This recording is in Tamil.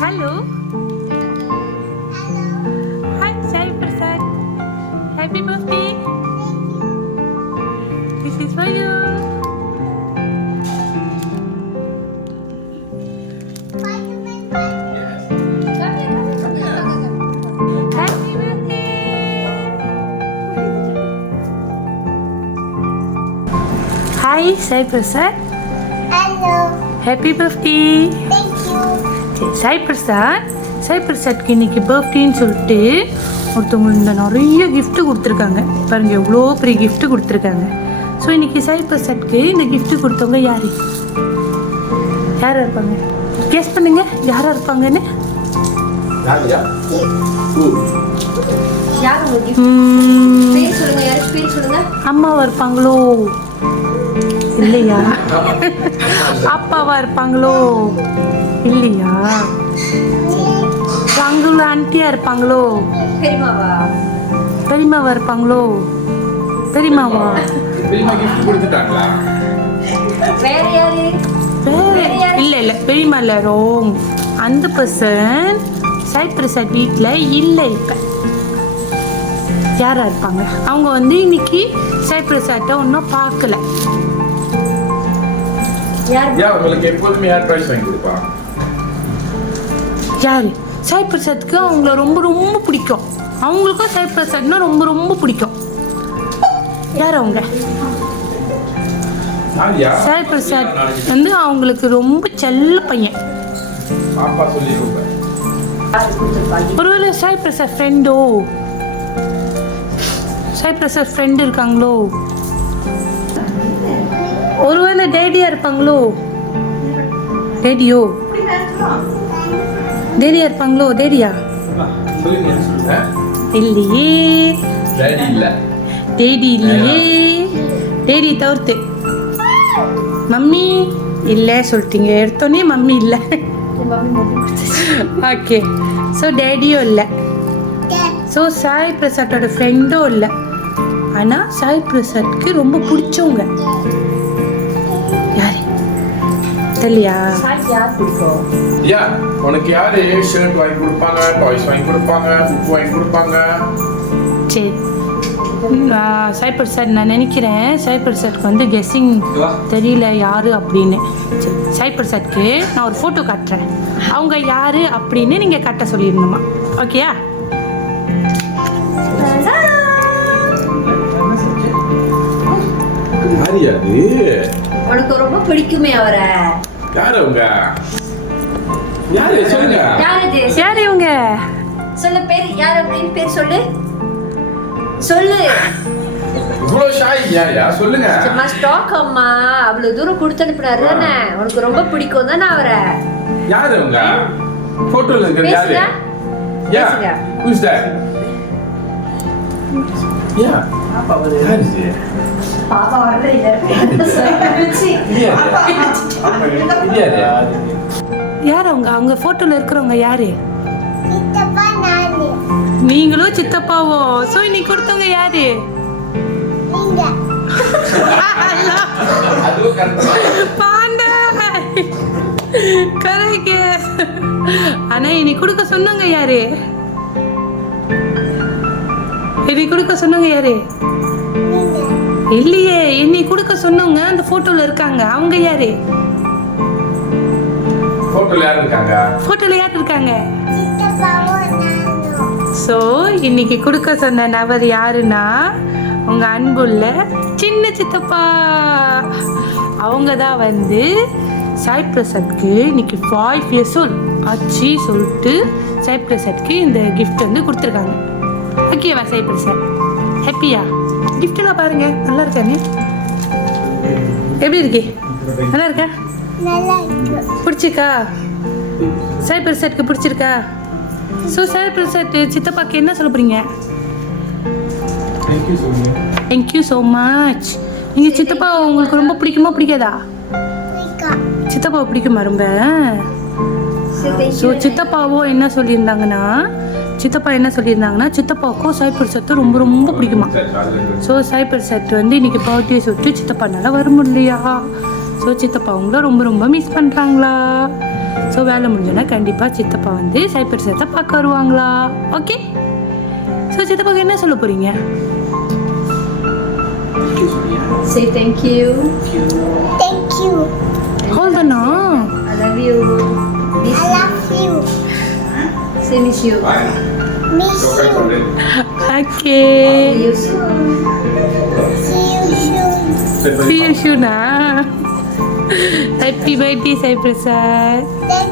Hello. Hi, Sai Prasad. Happy birthday. This is for you. Happy birthday. Hi, Sai Prasad. Hello. Happy birthday. Thank you. Sai பிரசாத்க்கு இன்னைக்கு பர்த்டேன்னு சொல்லிட்டு ஒருத்தவங்க இந்த நிறைய gift கொடுத்துருக்காங்க பாருங்க, எவ்வளோ பெரிய gift கொடுத்துருக்காங்க. ஸோ இன்னைக்கு சாய் பிரசாத்க்கு இந்த gift கொடுத்தவங்க யாரா இருப்பாங்க? கெஸ் பண்ணுங்க யாரா இருப்பாங்கன்னு. அம்மாவா இருப்பாங்களோ இல்லையா? அப்பாவா இருப்பாங்களோ இல்லையா? அங்குள்ள ஆண்டியா இருப்பாங்களோ? பெரியமாவா இருப்பாங்களோ? பெரியமாவா? இல்ல பெரியமா இல்ல, ரோங். அந்த பர்சன் சாய் பிரசாத் வீட்டில் இல்லை. இப்ப யாரா இருப்பாங்க? அவங்க வந்து இன்னைக்கு சாய் பிரசாத்தை ஒன்றும் பார்க்கல. யாரு? சாய் பிரசாத்துக்கு அவங்கள ரொம்ப ரொம்ப பிடிக்கும். அவங்களுக்கும் சாய் பிரசாத்னா ரொம்ப ரொம்ப பிடிக்கும். யார் அவங்க? சாய் பிரசாத் வந்து அவங்களுக்கு ரொம்ப செல்ல பையன். ஒருவேளை சாய் பிரசாத் ஃப்ரெண்டோ? சாய் பிரசாத் ஃப்ரெண்ட் இருக்காங்களோ? ஒருவேளை டேடியா இருப்பாங்களோ? டேடியா இருப்பாங்களோ? டேடியா இல்லையே. டேடி இல்லையே. டேடி தவிர்த்து மம்மி இல்லை சொல்லிட்டீங்க. எடுத்தோன்னே மம்மி இல்லை. ஓகே, ஸோ டேடியும் இல்லை. ஸோ சாய் பிரசாத்தோட ஃப்ரெண்டும் இல்லை. ஆனால் சாய் பிரசாத்க்கு ரொம்ப பிடிச்சவங்க யாரு தெரியலையா? உனக்கு யாரு ஷர்ட் வாங்கி கொடுப்பாங்க, டாய்ஸ் வாங்கி கொடுப்பாங்க, புக் வாங்கி கொடுப்பாங்க? சரி, சாய் பிரசாத் நான் நினைக்கிறேன் சாய் பிரசாத்க்கு வந்து கெஸ்ஸிங் தெரியல யாரு அப்படின்னு. சரி, சாய் பிரசாத்க்கு நான் ஒரு ஃபோட்டோ காட்டுறேன். அவங்க யாரு அப்படின்னு நீங்க கட்ட சொல்லிடணுமா? ஓகேயா? உனக்கு ரொம்ப பிடிக்குமே அவரை. யாரு அவங்க? யாரு சொல்லுங்க. யாரு இவங்க? சொல்ல பேர் யார் அப்படின்னு பேர் சொல்லு. சொல்லு. இவ்வளோ ஷாய் யாரையா சொல்லுங்க. சும்மா ஸ்டாக் அம்மா அவ்வளவு தூரம் கொடுத்து அனுப்புனாரு தானே. உனக்கு ரொம்ப பிடிக்கும் தானே அவரை. யாரு அவங்க? போட்டோல இருக்கிற யாரு? யா who's that? யா யாரு இது? பாப்பா வரல யார் அவங்க? அவங்க போட்டோல இருக்கிறவங்க யாரு? சித்தப்பா நானு. நீங்களும் சித்தப்பாவோ? ஸோ இன்னைக்கு கொடுத்தவங்க யாரு? நீங்க. பாண்டா கரெக்ட். ஆனா இன்னைக்கு கொடுக்க சொன்னவங்க யாரு? இன்னைக்கு கொடுக்க சொன்னவங்க யாரு? இல்லையே, இன்னைக்கு கொடுக்க சொன்னவங்க அந்த போட்டோல இருக்காங்க. அவங்க யாரு? போட்டோல யாரு இருக்காங்க? போட்டோல யார் இருக்காங்க? சித்தப்பாவும் நானும். ஸோ இன்னைக்கு கொடுக்க சொன்ன நபர் யாருன்னா உங்க அன்புள்ள சின்ன சித்தப்பா. அவங்க தான் வந்து சாய் பிரசாத்க்கு இன்னைக்கு 5 years old ஆச்சு சொல்லிட்டு சாய் பிரசாத்க்கு இந்த கிஃப்ட் வந்து கொடுத்துருக்காங்க. ஓகேவா சாய் பிரசாத்? ஹாப்பியா? கிஃப்டெல்லாம் பாருங்க, நல்லா இருக்கானே. எப்படி இருக்கே? நல்லா இருக்கா? நல்லா இருக்கு. பிடிச்சிருக்கா? சாய் பிரசாத்க்கு பிடிச்சிருக்கா? ஸோ சாய் பிரசாத் சித்தப்பாக்கு என்ன சொல்ல போறீங்க? Thank you so much. நீங்கள் சித்தப்பா உங்களுக்கு ரொம்ப பிடிக்குமா பிடிக்காதா? பிடிக்கும். சித்தப்பாவை பிடிக்குமா ரொம்ப? ஸோ சித்தப்பாவோ என்ன சொல்லியிருந்தாங்கன்னா சித்தப்பாவுக்கும் சாய் பிரசாத்தை ரொம்ப ரொம்ப பிடிக்குமா. ஸோ சாய் பிரசாத் வந்து இன்னைக்கு பர்த்டே சொல்லிட்டு சித்தப்பானால வர முடியலையா. ஸோ சித்தப்பா அவங்கள ரொம்ப ரொம்ப மிஸ் பண்ணுறாங்களா. ஸோ வேலை முடிஞ்சோன்னா கண்டிப்பாக சித்தப்பா வந்து சாய் பிரசாத்தை பார்க்க வருவாங்களா? ஓகே. ஸோ சித்தப்பாக்கு என்ன சொல்ல போகிறீங்க? Say thank you. Thank you. ஹோல்டனா? I love you. I love you. Say miss you. Bye. Miss Go back on you. it. Okay. See you soon. See you soon. Say bye. See you soon. Happy birthday, Sai Prasad. Thank